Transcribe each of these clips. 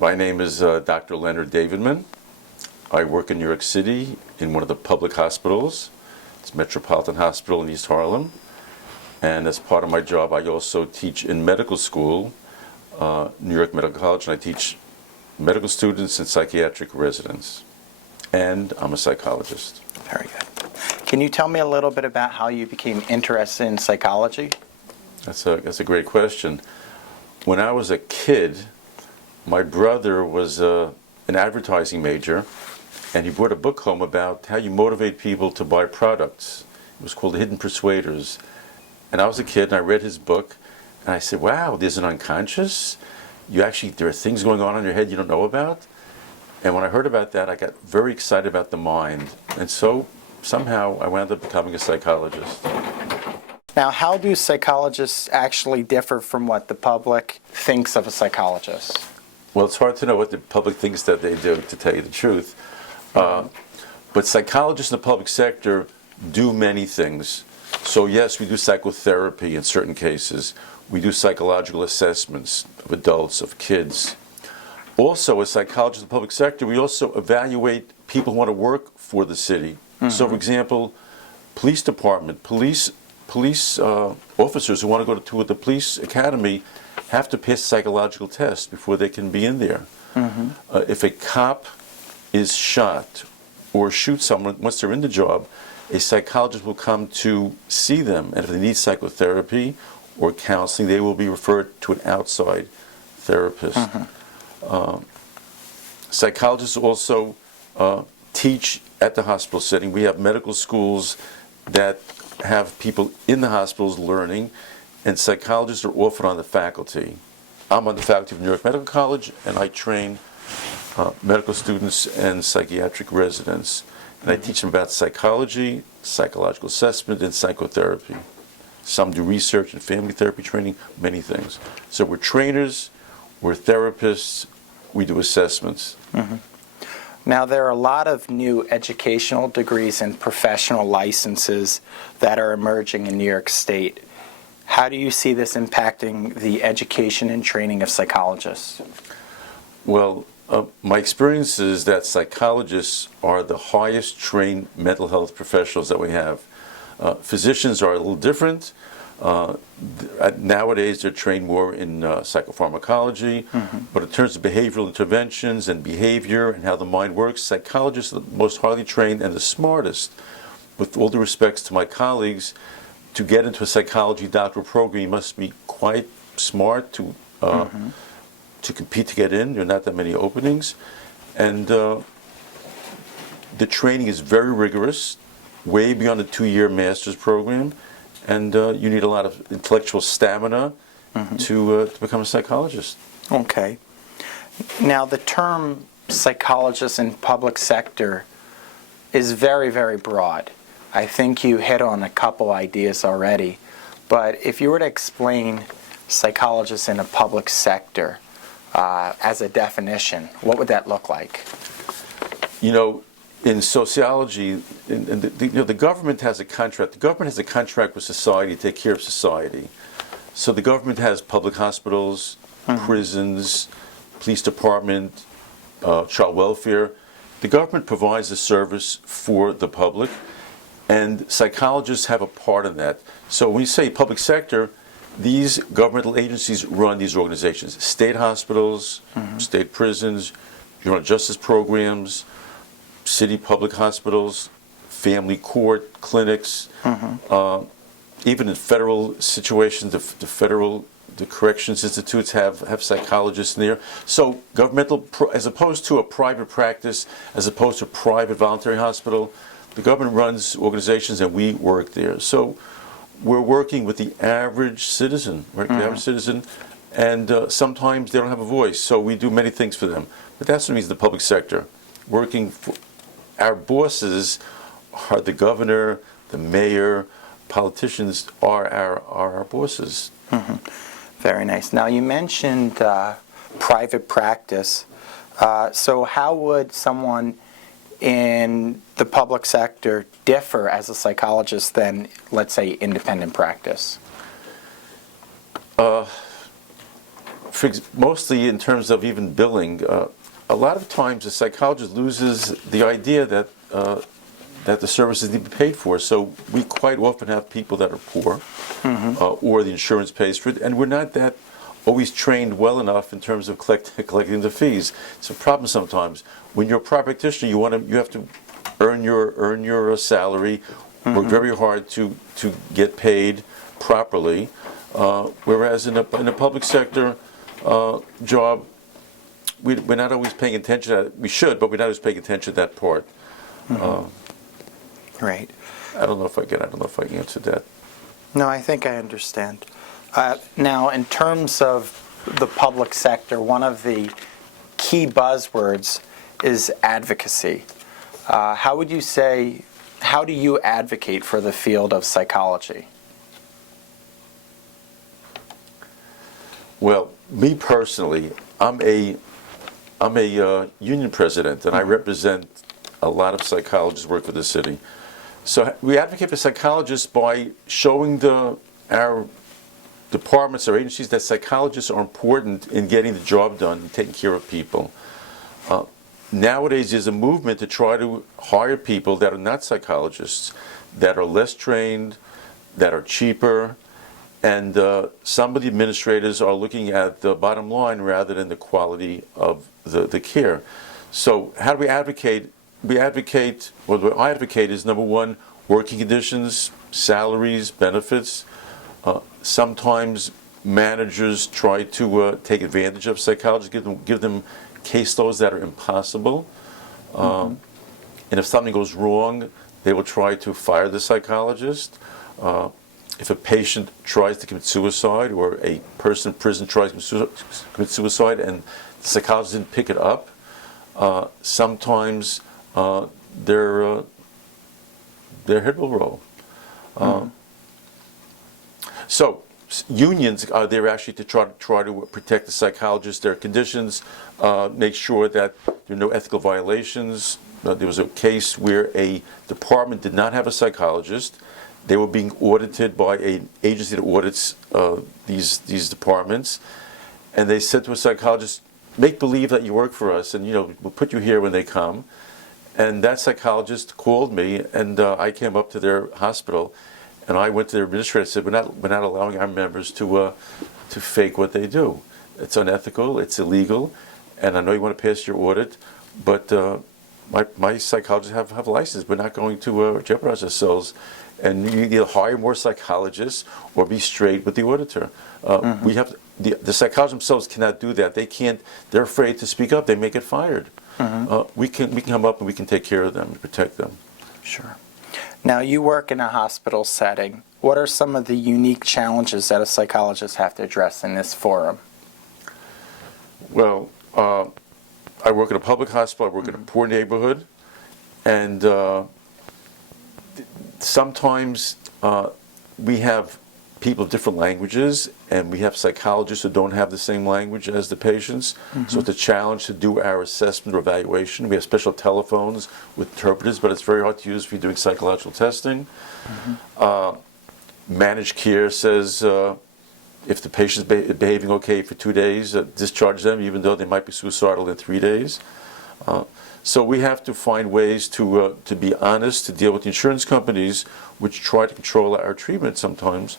My name is Dr. Leonard Davidman. I work in New York City in one of the public hospitals. It's Metropolitan Hospital in East Harlem. And as part of my job, I also teach in medical school, New York Medical College, and I teach medical students and psychiatric residents. And I'm a psychologist. Very good. Can you tell me a little bit about how you became interested in psychology? That's a great question. When I was a kid, my brother was an advertising major, and he brought a book home about how you motivate people to buy products. It was called Hidden Persuaders. And I was a kid, and I read his book, and I said, wow, there's an unconscious? There are things going on in your head you don't know about? And when I heard about that, I got very excited about the mind. And so somehow I wound up becoming a psychologist. Now, how do psychologists actually differ from what the public thinks of a psychologist? Well, it's hard to know what the public thinks that they do, to tell you the truth. But psychologists in the public sector do many things. So yes, we do psychotherapy in certain cases. We do psychological assessments of adults, of kids. Also, as psychologists in the public sector, we also evaluate people who want to work for the city. So, for example, police department, police officers who want to go to the police academy have to pass a psychological test before they can be in there. If a cop is shot or shoots someone once they're in the job, a psychologist will come to see them, and if they need psychotherapy or counseling, they will be referred to an outside therapist. Psychologists also teach at the hospital setting. We have medical schools that have people in the hospitals learning, and psychologists are often on the faculty. I'm on the faculty of New York Medical College, and I train medical students and psychiatric residents. And I teach them about psychology, psychological assessment, and psychotherapy. Some do research and family therapy training, many things. So we're trainers, we're therapists, we do assessments. Now, there are a lot of new educational degrees and professional licenses that are emerging in New York State. How do you see this impacting the education and training of psychologists? Well, my experience is that psychologists are the highest trained mental health professionals that we have. Physicians are a little different. Nowadays they're trained more in psychopharmacology, but in terms of behavioral interventions and behavior and how the mind works, psychologists are the most highly trained and the smartest. With all due respects to my colleagues, to get into a psychology doctoral program, you must be quite smart to compete to get in. There are not that many openings. And the training is very rigorous, way beyond the 2-year master's program. And you need a lot of intellectual stamina to become a psychologist. Okay. Now, the term psychologist in public sector is very, very broad. I think you hit on a couple ideas already. But if you were to explain psychologists in a public sector as a definition, what would that look like? You know, in sociology, the government has a contract. The government has a contract with society to take care of society. So the government has public hospitals, prisons, police department, child welfare. The government provides a service for the public, and psychologists have a part in that. So when you say public sector, these governmental agencies run these organizations. State hospitals, state prisons, juvenile justice programs, city public hospitals, family court, clinics, even in federal situations, the corrections institutes have psychologists in there. So governmental, as opposed to a private practice, as opposed to a private voluntary hospital, the government runs organizations and we work there. So we're working with the average citizen, right? The average citizen, and sometimes they don't have a voice, so we do many things for them. But that's what it means in the public sector. Working for our bosses are the governor, the mayor, politicians are our bosses. Very nice. Now, you mentioned private practice. So how would someone in the public sector differ as a psychologist than, let's say, independent practice? mostly in terms of even billing, a lot of times a psychologist loses the idea that that the services need to be paid for. So we quite often have people that are poor, or the insurance pays for it, and we're not that always trained well enough in terms of collecting the fees. It's a problem sometimes. When you're a private practitioner, you have to earn your salary, work very hard to get paid properly. Whereas in a public sector job, we're not always paying attention to that. We should, but we're not always paying attention to that part. Right. I don't know if I answered that. No, I think I understand. Now, in terms of the public sector, one of the key buzzwords is advocacy. How do you advocate for the field of psychology? Well, me personally, I'm a union president, and I represent a lot of psychologists who work for the city. So we advocate for psychologists by showing our departments or agencies that psychologists are important in getting the job done and taking care of people. Nowadays, there's a movement to try to hire people that are not psychologists, that are less trained, that are cheaper, and some of the administrators are looking at the bottom line rather than the quality of the care. So how do we advocate? What I advocate is, number one, working conditions, salaries, benefits. Sometimes managers try to take advantage of psychologists, give them caseloads that are impossible. And if something goes wrong, they will try to fire the psychologist. If a patient tries to commit suicide, or a person in prison tries to commit suicide and the psychologist didn't pick it up, sometimes their head will roll. So unions are there actually to try to protect the psychologists, their conditions, make sure that there are no ethical violations. There was a case where a department did not have a psychologist. They were being audited by an agency that audits these departments, and they said to a psychologist, "Make believe that you work for us, and we'll put you here when they come." And that psychologist called me, and I came up to their hospital, and I went to their administrator and said, "We're not allowing our members to fake what they do. It's unethical. It's illegal, and I know you want to pass your audit, but my psychologists have a license. We're not going to jeopardize ourselves." And you either hire more psychologists or be straight with the auditor. We have the psychologists themselves cannot do that. They can't. They're afraid to speak up. They may get fired. We can come up and we can take care of them and protect them. Sure. Now, you work in a hospital setting. What are some of the unique challenges that a psychologist have to address in this forum? Well, I work in a public hospital. I work in a poor neighborhood, and sometimes we have people of different languages, and we have psychologists who don't have the same language as the patients. So it's a challenge to do our assessment or evaluation. We have special telephones with interpreters, but it's very hard to use if you're doing psychological testing. Managed care says if the patient's behaving okay for 2 days, discharge them even though they might be suicidal in 3 days. So we have to find ways to be honest, to deal with the insurance companies, which try to control our treatment sometimes.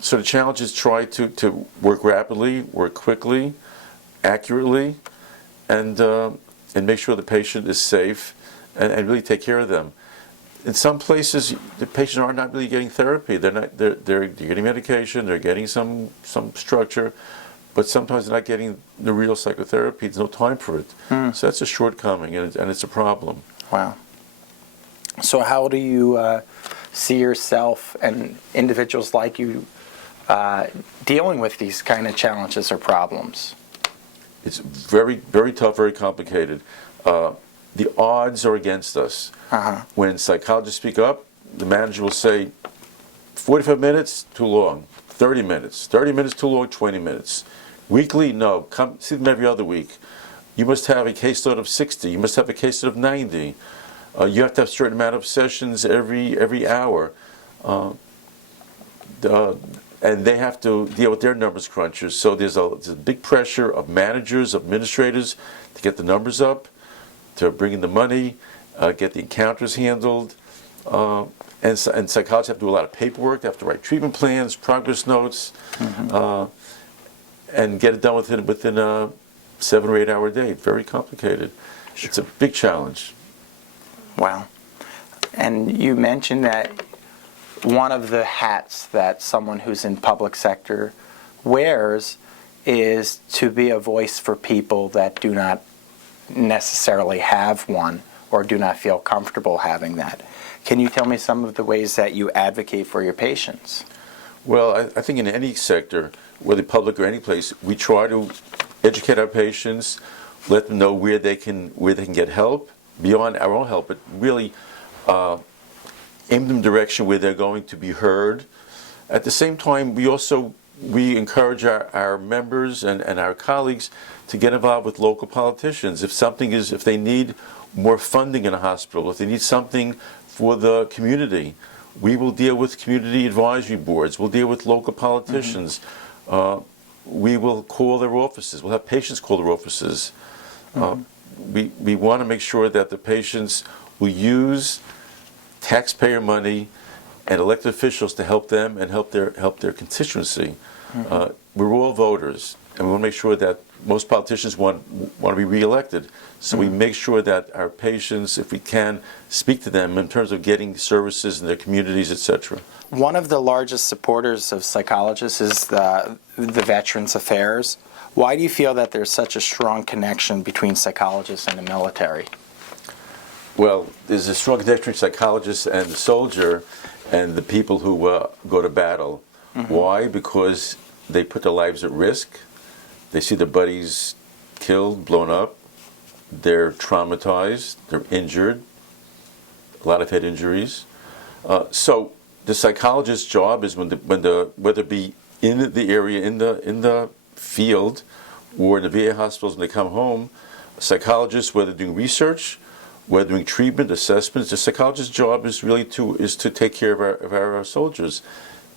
So the challenge is try to work rapidly, work quickly, accurately, and make sure the patient is safe, and really take care of them. In some places, the patients are not really getting therapy. They're getting medication. They're getting some structure. But sometimes they're not getting the real psychotherapy. There's no time for it. So that's a shortcoming, and it's a problem. Wow. So how do you see yourself and individuals like you dealing with these kind of challenges or problems? It's very, very tough, very complicated. The odds are against us. When psychologists speak up, the manager will say, 45 minutes, too long. 30 minutes. 30 minutes, too long, 20 minutes. Weekly, no. Come see them every other week. You must have a caseload of 60. You must have a caseload of 90. You have to have a certain amount of sessions every hour. and they have to deal with their numbers crunchers. So there's a big pressure of managers, of administrators to get the numbers up, to bring in the money, get the encounters handled. And psychologists have to do a lot of paperwork. They have to write treatment plans, progress notes, and get it done within a 7 or 8 hour day. Very complicated. It's a big challenge. Wow. And you mentioned that one of the hats that someone who's in public sector wears is to be a voice for people that do not necessarily have one or do not feel comfortable having that. Can you tell me some of the ways that you advocate for your patients? Well, I think in any sector, whether public or any place, we try to educate our patients, let them know where they can get help beyond our own help, but really aim them direction where they're going to be heard. At the same time, we encourage our members and our colleagues to get involved with local politicians. If they need more funding in a hospital, if they need something for the community, we will deal with community advisory boards. We'll deal with local politicians. We will call their offices. We'll have patients call their offices. We want to make sure that the patients will use taxpayer money and elected officials to help them and help their constituency. We're all voters, and we want to make sure that most politicians want to be reelected. So we make sure that our patients, if we can, speak to them in terms of getting services in their communities, etc. One of the largest supporters of psychologists is the Veterans Affairs. Why do you feel that there's such a strong connection between psychologists and the military? Well, there's a strong connection between psychologists and the soldier and the people who go to battle. Why? Because they put their lives at risk. They see their buddies killed, blown up. They're traumatized. They're injured. A lot of head injuries. So the psychologist's job is whether it be in the area, in the field, or in the VA hospitals when they come home, psychologists, whether doing research, whether doing treatment, assessments, the psychologist's job is really to take care of our soldiers.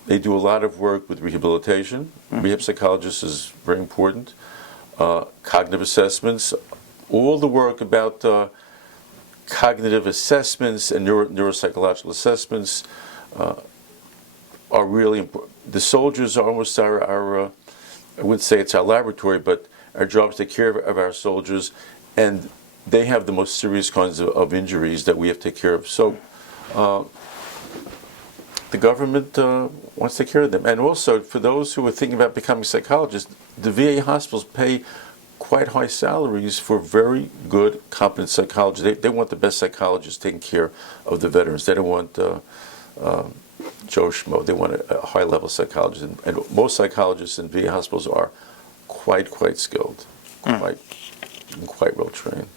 They do a lot of work with rehabilitation. Rehab psychologists is very important. Cognitive assessments, all the work about cognitive assessments and neuropsychological assessments are really important. The soldiers are almost our I wouldn't say it's our laboratory, but our job is to take care of our soldiers, and they have the most serious kinds of injuries that we have to take care of. So the government wants to take care of them. And also, for those who are thinking about becoming psychologists, the VA hospitals pay quite high salaries for very good, competent psychologists. They want the best psychologists taking care of the veterans. They don't want Joe Schmo. They want a high-level psychologist. And most psychologists in VA hospitals are quite skilled, quite well trained.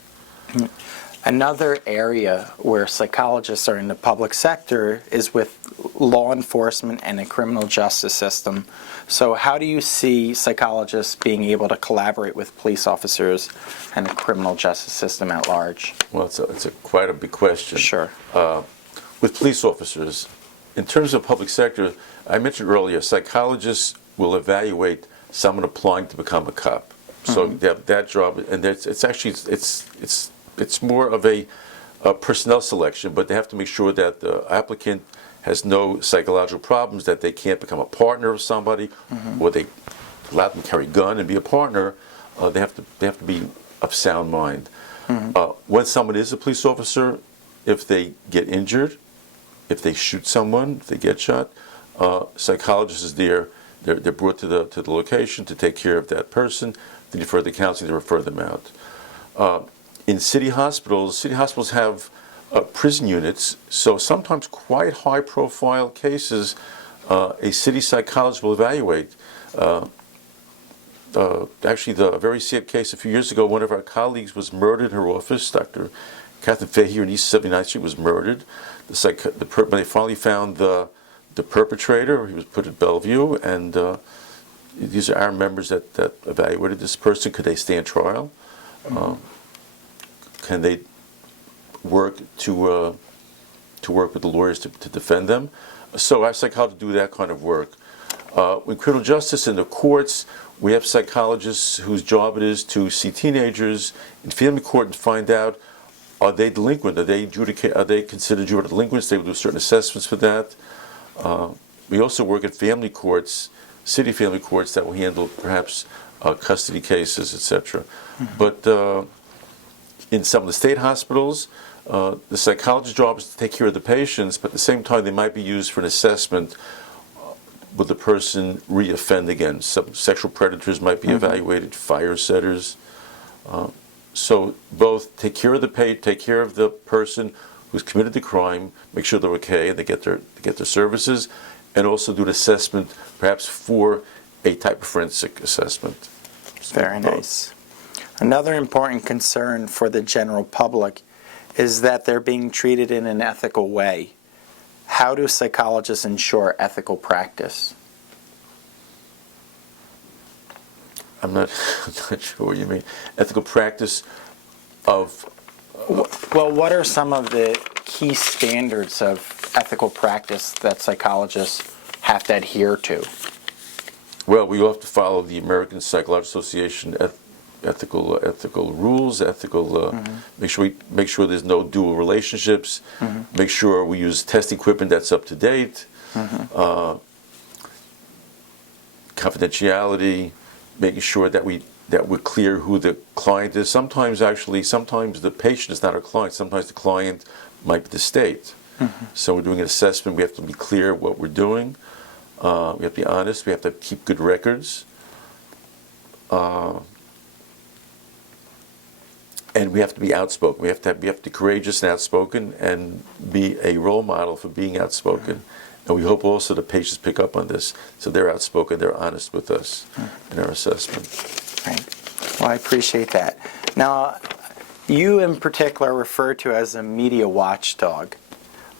Another area where psychologists are in the public sector is with law enforcement and the criminal justice system. So how do you see psychologists being able to collaborate with police officers and the criminal justice system at large? Well, it's quite a big question. Sure. With police officers, in terms of public sector, I mentioned earlier, psychologists will evaluate someone applying to become a cop. So they have that job, and it's more of a personnel selection, but they have to make sure that the applicant has no psychological problems, that they can't become a partner of somebody, or they allow them to carry a gun and be a partner. They have to be of sound mind. When someone is a police officer, if they get injured, if they shoot someone, if they get shot, psychologist is there. They're brought to the location to take care of that person. They defer the counseling, they refer them out. In city hospitals have prison units, so sometimes quite high-profile cases a city psychologist will evaluate. Actually, a very sad case a few years ago, one of our colleagues was murdered in her office. Dr. Catherine Fahey in East 79th Street was murdered. When they finally found the perpetrator, he was put at Bellevue, and these are our members that evaluated this person. Could they stand trial? Can they work to work with the lawyers to defend them? So our psychologists do that kind of work. In criminal justice in the courts, we have psychologists whose job it is to see teenagers in family court and find out, are they delinquent? Are they considered juvenile delinquents? They will do certain assessments for that. We also work at family courts, city family courts that will handle perhaps custody cases, etc. But in some of the state hospitals, the psychologist's job is to take care of the patients, but at the same time they might be used for an assessment. Will the person re-offend again? Some sexual predators might be evaluated, fire setters. So both take care of the person who's committed the crime, make sure they're okay, and they get their services, and also do an assessment, perhaps for a type of forensic assessment. Very nice. Another important concern for the general public is that they're being treated in an ethical way. How do psychologists ensure ethical practice? I'm not sure what you mean. Ethical practice of... Well, what are some of the key standards of ethical practice that psychologists have to adhere to? Well, we have to follow the American Psychological Association ethical rules, make sure there's no dual relationships, make sure we use test equipment that's up to date, confidentiality, making sure that we're clear who the client is. Sometimes the patient is not our client. Sometimes the client might be the state. So we're doing an assessment. We have to be clear what we're doing. We have to be honest. We have to keep good records. And we have to be outspoken. We have to be courageous and outspoken, and be a role model for being outspoken. And we hope also the patients pick up on this, so they're outspoken, they're honest with us in our assessment. Right. Well, I appreciate that. Now, you in particular are referred to as a media watchdog.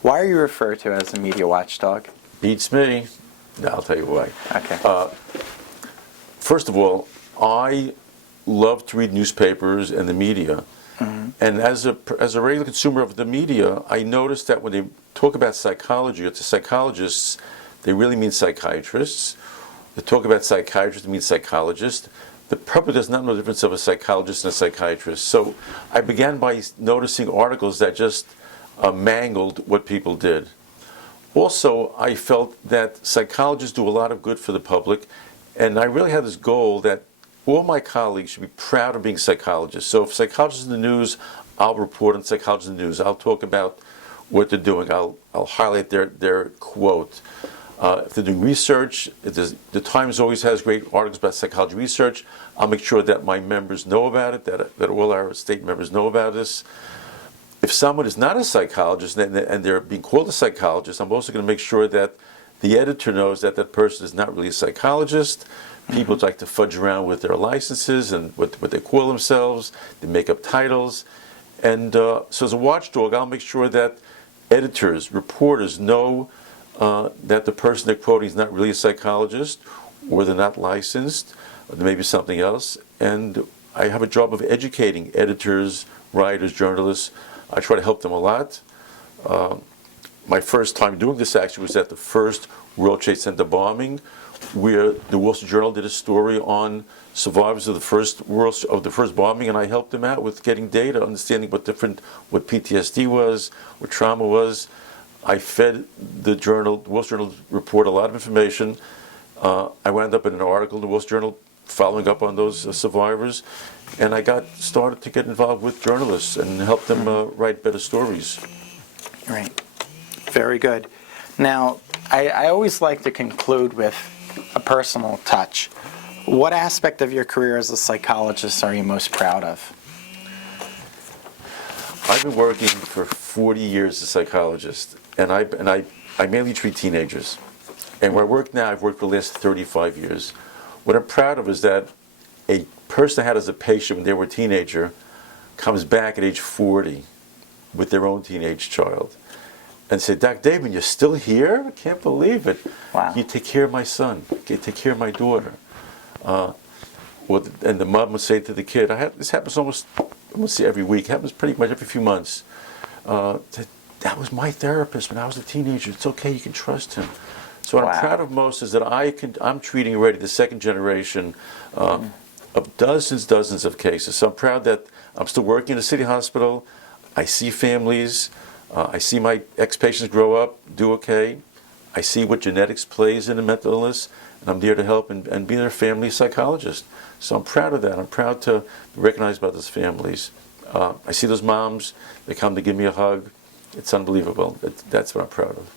Why are you referred to as a media watchdog? Beats me. No, I'll tell you why. Okay. First of all, I love to read newspapers and the media. And as a regular consumer of the media, I noticed that when they talk about psychology, or to psychologists, they really mean psychiatrists. They talk about psychiatrists, they mean psychologists. The public does not know the difference of a psychologist and a psychiatrist. So I began by noticing articles that just mangled what people did. Also, I felt that psychologists do a lot of good for the public, and I really had this goal that all my colleagues should be proud of being psychologists. So if psychologists in the news, I'll report on psychologists in the news. I'll talk about what they're doing. I'll highlight their quote. If they're doing research, the Times always has great articles about psychology research. I'll make sure that my members know about it, that all our state members know about this. If someone is not a psychologist and they're being called a psychologist, I'm also going to make sure that the editor knows that that person is not really a psychologist. People like to fudge around with their licenses and what they call themselves. They make up titles. And so as a watchdog, I'll make sure that editors, reporters know that the person they're quoting is not really a psychologist, or they're not licensed, or maybe something else. And I have a job of educating editors, writers, journalists. I try to help them a lot. My first time doing this actually was at the first World Trade Center bombing, where the Wall Street Journal did a story on survivors of the first bombing, and I helped them out with getting data, understanding what PTSD was, what trauma was. I fed the Wall Street Journal report a lot of information. I wound up in an article in the Wall Street Journal following up on those survivors, and I started to get involved with journalists and help them write better stories. Right. Very good. Now, I always like to conclude with a personal touch. What aspect of your career as a psychologist are you most proud of? I've been working for 40 years as a psychologist, and I mainly treat teenagers. And where I work now, I've worked for the last 35 years. What I'm proud of is that a person I had as a patient when they were a teenager comes back at age 40 with their own teenage child and said, "Doc Davidman, you're still here? I can't believe it. Wow. You take care of my son. You take care of my daughter." And the mom would say to the kid, this happens almost every week, happens pretty much every few months, that was my therapist when I was a teenager. It's okay, you can trust him. So what I'm Wow. proud of most is that I'm treating already the second generation of dozens of cases. So I'm proud that I'm still working in a city hospital. I see families. I see my ex-patients grow up, do okay. I see what genetics plays in a mental illness, and I'm there to help and be their family psychologist. So I'm proud of that. I'm proud to be recognized by those families. I see those moms. They come to give me a hug. It's unbelievable. That's what I'm proud of.